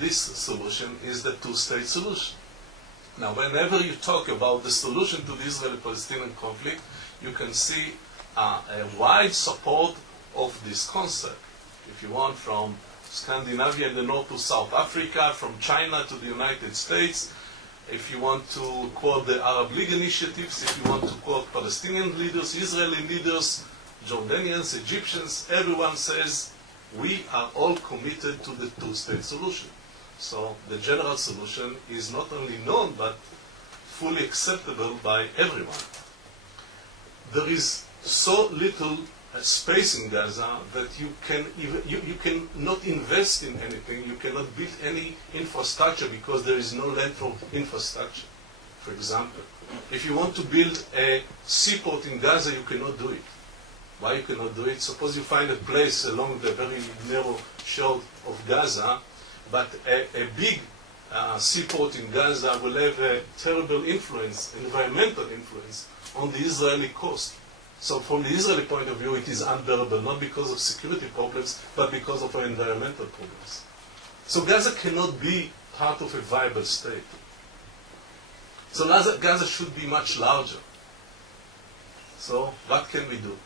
this solution is the two-state solution. Now, whenever you talk about the solution to the Israeli-Palestinian conflict, you can see a wide support of this concept. If you want, from Scandinavia in the north to South Africa, from China to the United States, if you want to quote the Arab League initiatives, if you want to quote Palestinian leaders, Israeli leaders, Jordanians, Egyptians, everyone says we are all committed to the two-state solution. So the general solution is not only known, but fully acceptable by everyone. There is so little space in Gaza that you cannot invest in anything, you cannot build any infrastructure because there is no land for infrastructure. For example, if you want to build a seaport in Gaza, you cannot do it. Why you cannot do it? Suppose you find a place along the very narrow shore of Gaza, but a big seaport in Gaza will have a terrible influence, environmental influence, on the Israeli coast. So from the Israeli point of view, it is unbearable, not because of security problems, but because of environmental problems. So Gaza cannot be part of a viable state. So Gaza should be much larger. So what can we do?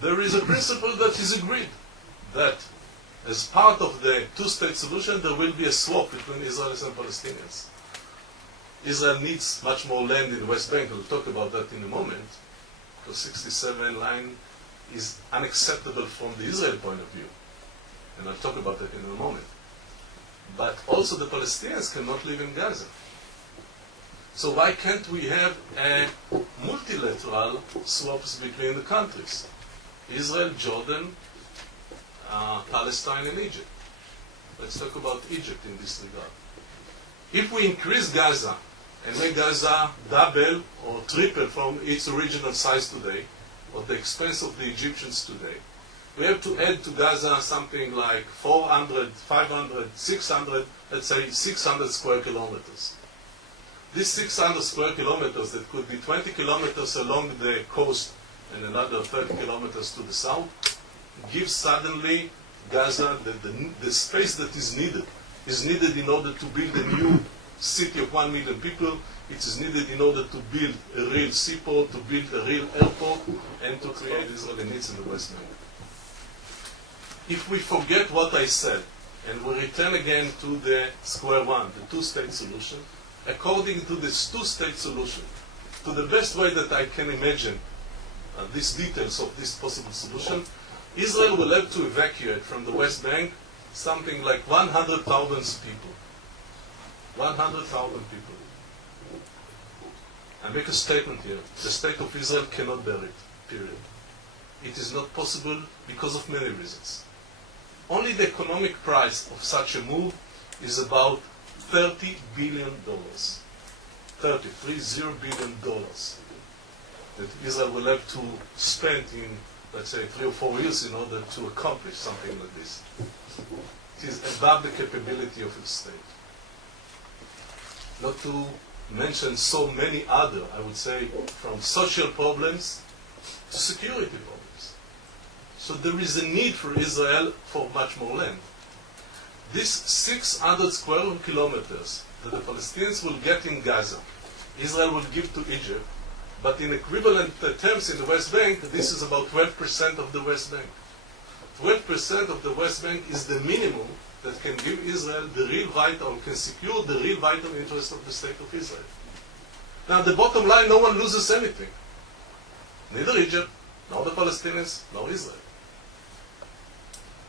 There is a principle that is agreed, that as part of the two-state solution, there will be a swap between Israelis and Palestinians. Israel needs much more land in the West Bank. We'll talk about that in a moment. The 67 line is unacceptable from the Israeli point of view. And I'll talk about that in a moment. But also the Palestinians cannot live in Gaza. So why can't we have a multilateral swaps between the countries? Israel, Jordan, Palestine, and Egypt. Let's talk about Egypt in this regard. If we increase Gaza and make Gaza double or triple from its original size today, or the expense of the Egyptians today, we have to add to Gaza something like 400, 500, 600, let's say 600 square kilometers. These 600 square kilometers, that could be 20 kilometers along the coast and another 30 kilometers to the south, gives suddenly Gaza the space that is needed in order to build a new city of 1 million people. It is needed in order to build a real seaport, to build a real airport, and to create Israeli needs in the West Bank. If we forget what I said, and we return again to the square one, the two-state solution, according to this two-state solution, to the best way that I can imagine these details of this possible solution, Israel will have to evacuate from the West Bank something like 100,000 people. 100,000 people. I make a statement here. The state of Israel cannot bear it, period. It is not possible because of many reasons. Only the economic price of such a move is about $30 billion. $30 billion that Israel will have to spend in, let's say, 3 or 4 years in order to accomplish something like this. It is above the capability of its state. Not to mention so many other, I would say, from social problems to security problems. So there is a need for Israel for much more land. These 600 square kilometers that the Palestinians will get in Gaza, Israel will give to Egypt, but in equivalent terms in the West Bank, this is about 12% of the West Bank. 12% of the West Bank is the minimum that can give Israel the real vital, can secure the real vital interest of the state of Israel. Now, the bottom line, no one loses anything. Neither Egypt, nor the Palestinians, nor Israel.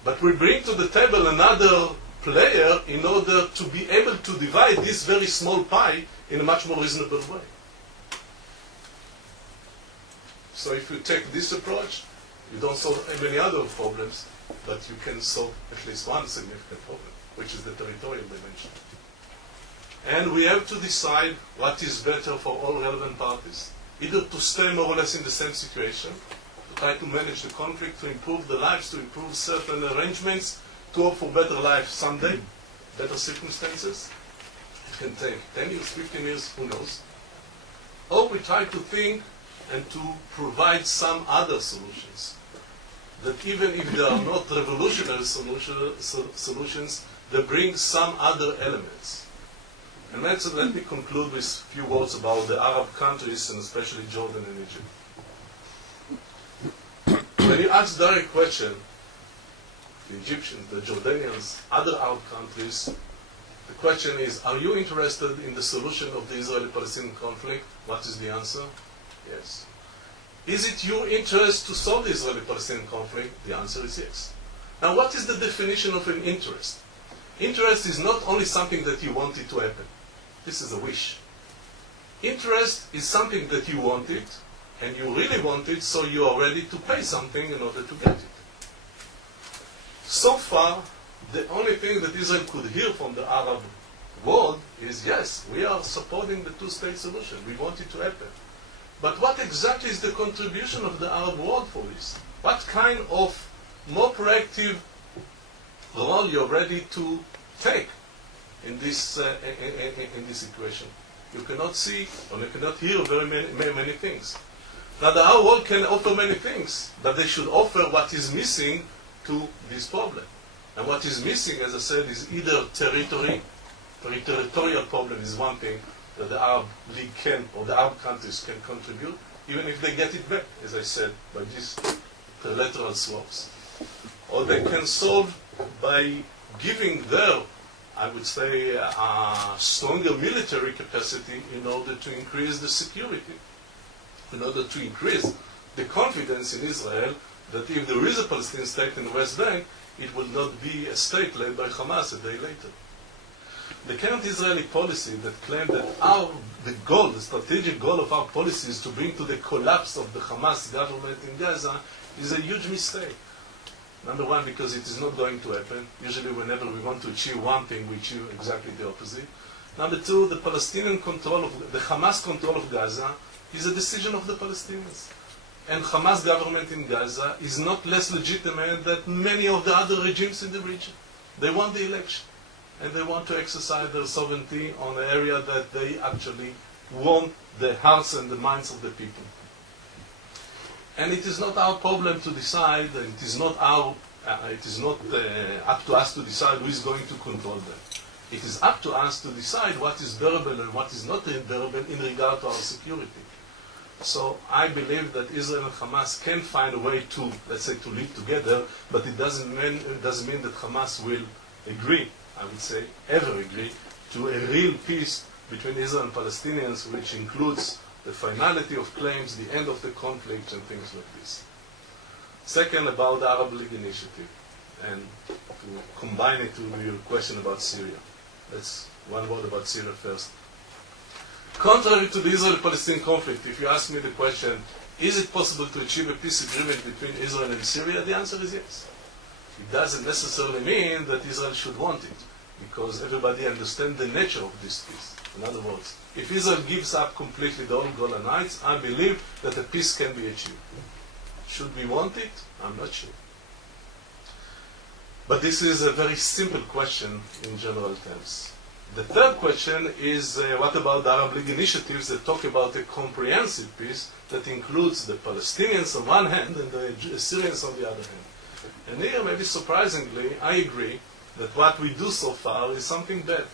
But we bring to the table another player in order to be able to divide this very small pie in a much more reasonable way. So if you take this approach, you don't solve many other problems, but you can solve at least one significant problem, which is the territorial dimension. And we have to decide what is better for all relevant parties. Either to stay more or less in the same situation, to try to manage the conflict, to improve the lives, to improve certain arrangements, to hope for better life someday, better circumstances. It can take 10 years, 15 years, who knows. Or we try to think and to provide some other solutions. that even if they are not revolutionary solutions, they bring some other elements. And let me conclude with a few words about the Arab countries, and especially Jordan and Egypt. When you ask direct question, the Egyptians, the Jordanians, other Arab countries, the question is, are you interested in the solution of the Israeli-Palestinian conflict? What is the answer? Yes. Is it your interest to solve the Israeli-Palestinian conflict? The answer is yes. Now, what is the definition of an interest? Interest is not only something that you want it to happen. This is a wish. Interest is something that you want it, and you really want it, so you are ready to pay something in order to get it. So far, the only thing that Israel could hear from the Arab world is, yes, we are supporting the two-state solution. We want it to happen. But what exactly is the contribution of the Arab world for this? What kind of more proactive role you're ready to take in this situation? You cannot see or you cannot hear very many things. Now, the Arab world can offer many things, but they should offer what is missing to this problem. And what is missing, as I said, is either territorial problem is one thing that the Arab League can, or the Arab countries can contribute, even if they get it back, as I said, by these trilateral swaps. Or they can solve by giving their, I would say, a stronger military capacity in order to increase the security, in order to increase the confidence in Israel that if there is a Palestinian state in the West Bank, it will not be a state led by Hamas a day later. The current Israeli policy that claimed that the strategic goal of our policy is to bring to the collapse of the Hamas government in Gaza is a huge mistake. Number one, because it is not going to happen. Usually whenever we want to achieve one thing, we achieve exactly the opposite. Number two, the Hamas control of Gaza is a decision of the Palestinians. And Hamas government in Gaza is not less legitimate than many of the other regimes in the region. They won the election, and they want to exercise their sovereignty on an area that they actually want the hearts and the minds of the people. And it is not our problem to decide, and it is not up to us to decide who is going to control them. It is up to us to decide what is bearable and what is not bearable in regard to our security. So I believe that Israel and Hamas can find a way to, let's say, to live together, but it doesn't mean that Hamas will agree, I would say, ever agree, to a real peace between Israel and Palestinians, which includes the finality of claims, the end of the conflict, and things like this. Second, about the Arab League initiative, and to combine it with your question about Syria. Let's one word about Syria first. Contrary to the Israel-Palestinian conflict, if you ask me the question, is it possible to achieve a peace agreement between Israel and Syria, the answer is yes. It doesn't necessarily mean that Israel should want it, because everybody understands the nature of this peace. In other words, if Israel gives up completely the old Golan Heights, I believe that a peace can be achieved. Should we want it? I'm not sure. But this is a very simple question in general terms. The third question is, what about the Arab League initiatives that talk about a comprehensive peace that includes the Palestinians on one hand and the Syrians on the other hand? And here, maybe surprisingly, I agree that what we do so far is something bad.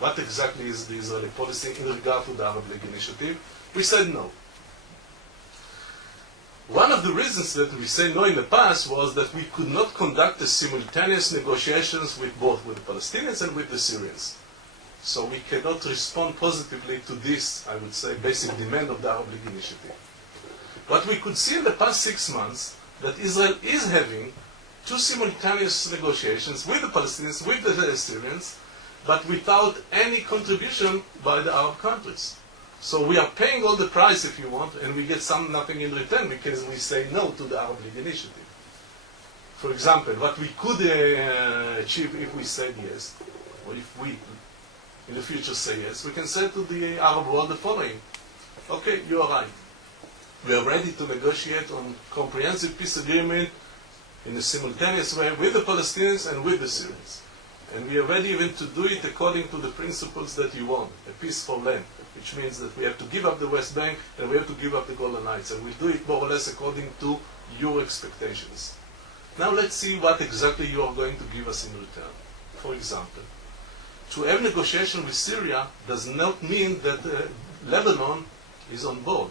What exactly is the Israeli policy in regard to the Arab League initiative? We said no. One of the reasons that we said no in the past was that we could not conduct a simultaneous negotiations with both with the Palestinians and with the Syrians. So we cannot respond positively to this, I would say, basic demand of the Arab League initiative. What we could see in the past 6 months, that Israel is having two simultaneous negotiations with the Palestinians, with the Syrians, but without any contribution by the Arab countries. So we are paying all the price, if you want, and we get nothing in return because we say no to the Arab League initiative. For example, what we could achieve if we said yes, or if we in the future say yes, we can say to the Arab world the following: okay, you are right. We are ready to negotiate on comprehensive peace agreement in a simultaneous way with the Palestinians and with the Syrians. And we are ready even to do it according to the principles that you want, a peaceful land, which means that we have to give up the West Bank and we have to give up the Golan Heights. And we'll do it more or less according to your expectations. Now let's see what exactly you are going to give us in return. For example, to have negotiation with Syria does not mean that Lebanon is on board.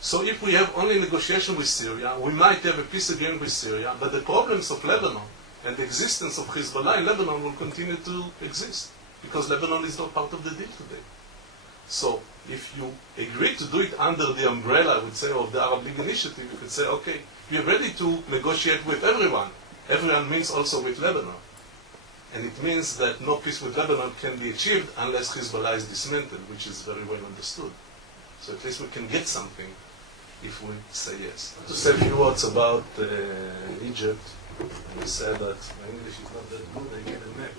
So if we have only negotiation with Syria, we might have a peace agreement with Syria, but the problems of Lebanon and the existence of Hezbollah in Lebanon will continue to exist, because Lebanon is not part of the deal today. So if you agree to do it under the umbrella, I would say, of the Arab League initiative, you could say, okay, we are ready to negotiate with everyone. Everyone means also with Lebanon. And it means that no peace with Lebanon can be achieved unless Hezbollah is dismantled, which is very well understood. So at least we can get something if we say yes. To say a few words about Egypt, and I said that my English is not that good, I need a map.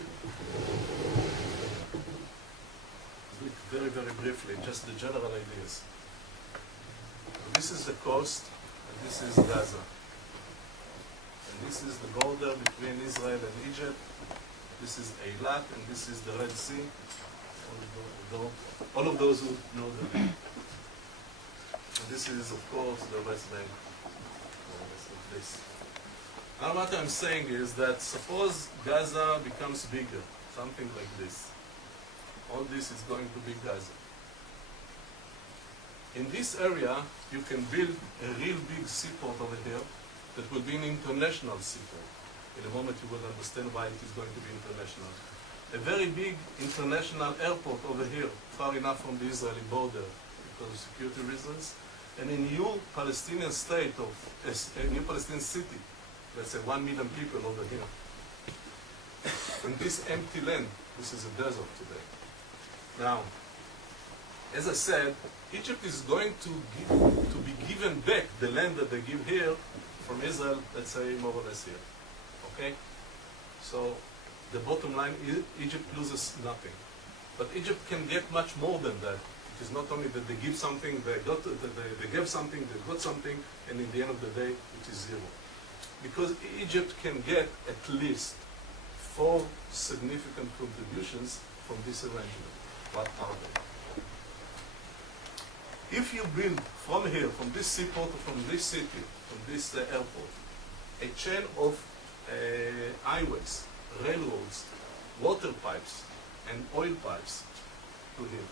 Very, very briefly, just the general ideas. This is the coast, and this is Gaza. And this is the border between Israel and Egypt. This is Eilat, and this is the Red Sea. All of those who know the name. And this is, of course, the West Bank. The rest of this. Now what I'm saying is that suppose Gaza becomes bigger, something like this. All this is going to be Gaza. In this area, you can build a real big seaport over here that will be an international seaport. In a moment you will understand why it is going to be international. A very big international airport over here, far enough from the Israeli border because of security reasons, and a new Palestinian state of a new Palestinian city, let's say 1 million people over here. In this empty land, this is a desert today. Now, as I said, Egypt is going to be given back the land that they give here from Israel, let's say more or less here. Okay? So the bottom line is Egypt loses nothing. But Egypt can get much more than that. It is not only that they give something, they gave something, they got something, and in the end of the day, it is zero. Because Egypt can get at least 4 significant contributions from this arrangement. What are they? If you build from here, from this seaport, from this city, from this airport, a chain of highways, railroads, water pipes, and oil pipes to here,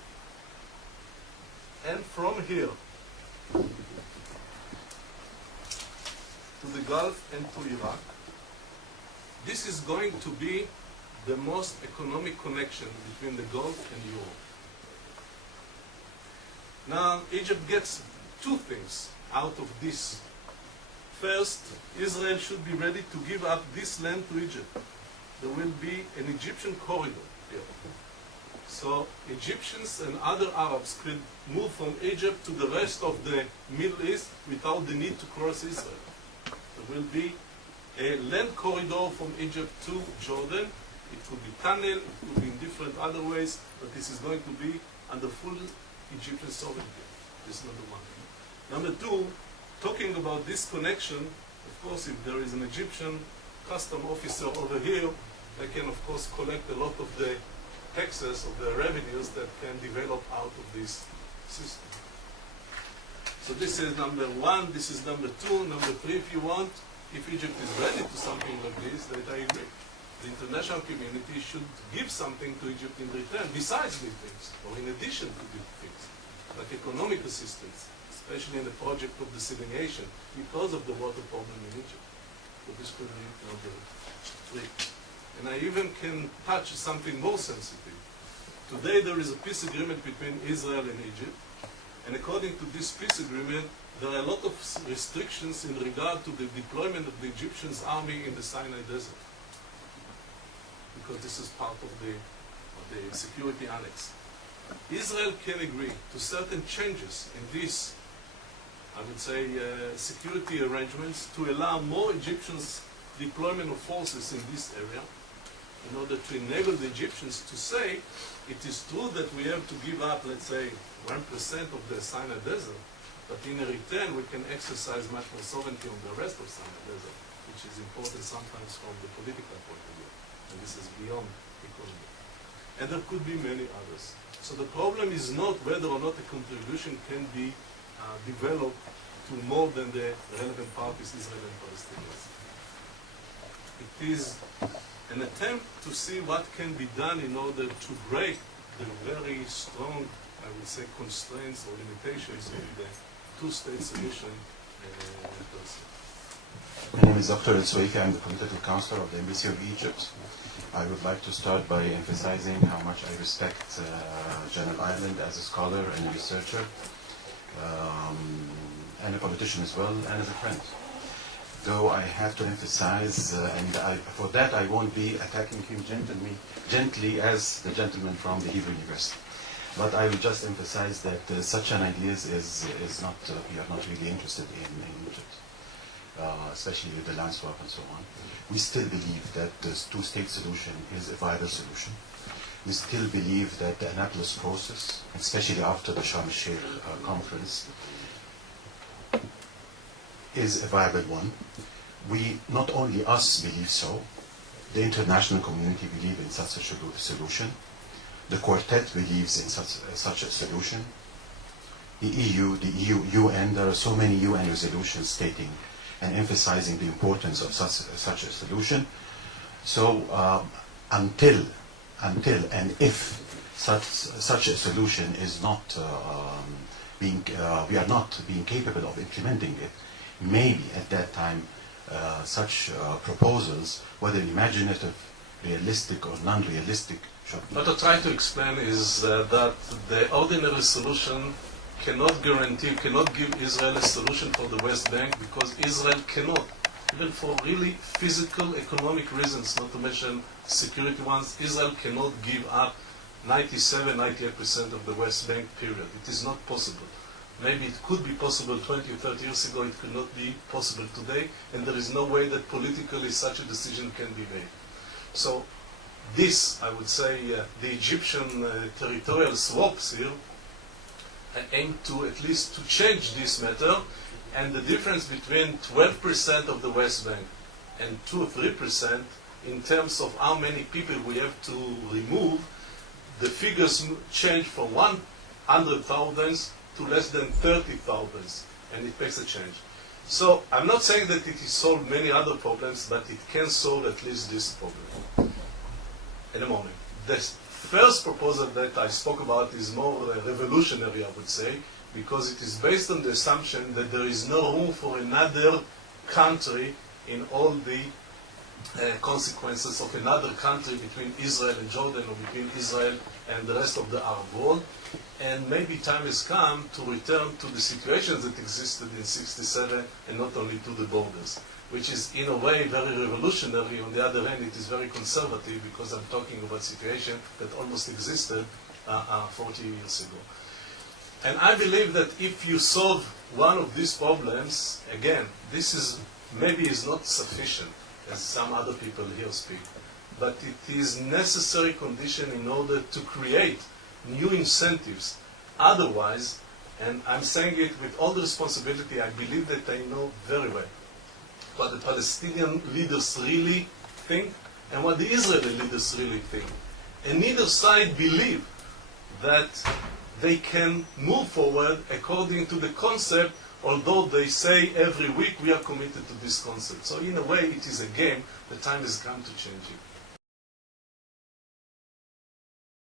and from here to the Gulf and to Iraq, this is going to be the most economic connection between the Gulf and Europe. Now, Egypt gets 2 things out of this. First, Israel should be ready to give up this land to Egypt. There will be an Egyptian corridor here. So Egyptians and other Arabs could move from Egypt to the rest of the Middle East without the need to cross Israel. There will be a land corridor from Egypt to Jordan. It could be tunnel, it could be in different other ways, but this is going to be under full Egyptian sovereignty. This is number 1. Number 2, talking about this connection, of course, if there is an Egyptian custom officer over here, they can, of course, collect a lot of the taxes, of the revenues that can develop out of this system. So this is number 1, this is number 2, number 3, if you want. If Egypt is ready to something like this, that I agree. The international community should give something to Egypt in return, besides these things, or in addition to these things, like economic assistance, especially in the project of desalination, because of the water problem in Egypt. So this could be number 3. And I even can touch something more sensitive. Today there is a peace agreement between Israel and Egypt, and according to this peace agreement, there are a lot of restrictions in regard to the deployment of the Egyptian army in the Sinai desert, because this is part of the security annex. Israel can agree to certain changes in this, I would say, security arrangements to allow more Egyptians deployment of forces in this area in order to enable the Egyptians to say, it is true that we have to give up, let's say, 1% of the Sinai desert, but in return we can exercise much more sovereignty on the rest of Sinai desert, which is important sometimes from the political point of view. And this is beyond economy. And there could be many others. So the problem is not whether or not a contribution can be developed to more than the relevant parties, Israel and Palestinians. it is an attempt to see what can be done in order to break the very strong, I would say, constraints or limitations of the two-state solution. My name is Dr. El-Souifi. I'm the political counselor of the Embassy of Egypt. I would like to start by emphasizing how much I respect General Ireland as a scholar and a researcher, and a politician as well, and as a friend. Though I have to emphasize, for that I won't be attacking him gently as the gentleman from the Hebrew University. But I will just emphasize that such an idea is not, we are not really interested in Egypt, especially with the land swap and so on. We still believe that this two-state solution is a viable solution. We still believe that the Annapolis process, especially after the Sharm el-Sheikh conference, is a viable one. We, not only us, believe so. The international community believes in such a solution. The Quartet believes in such a solution. The EU, UN, there are so many UN resolutions stating and emphasizing the importance of such a solution. So until and if such a solution is not we are not being capable of implementing it, maybe at that time such proposals, whether imaginative, realistic or non-realistic, should be. What I try to explain is that the ordinary solution cannot guarantee, cannot give Israel a solution for the West Bank, because Israel cannot, even for really physical, economic reasons, not to mention security ones, Israel cannot give up 97-98% of the West Bank, period. It is not possible. Maybe it could be possible 20 or 30 years ago, it could not be possible today, and there is no way that politically such a decision can be made. So this, I would say, the Egyptian territorial swaps here aim to at least to change this matter, and the difference between 12% of the West Bank and 2 or 3% in terms of how many people we have to remove, the figures change from 100,000 to less than 30,000, and it makes a change. So I'm not saying that it solves many other problems, but it can solve at least this problem. In a moment. The first proposal that I spoke about is more revolutionary, I would say, because it is based on the assumption that there is no room for another country in all the consequences of another country between Israel and Jordan, or between Israel and the rest of the Arab world. And maybe time has come to return to the situations that existed in '67 and not only to the borders, which is in a way very revolutionary. On the other hand, it is very conservative, because I'm talking about a situation that almost existed 40 years ago. And I believe that if you solve one of these problems, again, this is maybe is not sufficient, as some other people here speak, but it is necessary condition in order to create new incentives. Otherwise, and I'm saying it with all the responsibility, I believe that I know very well what the Palestinian leaders really think and what the Israeli leaders really think. And neither side believe that they can move forward according to the concept, although they say every week we are committed to this concept. So in a way it is a game, the time has come to change it.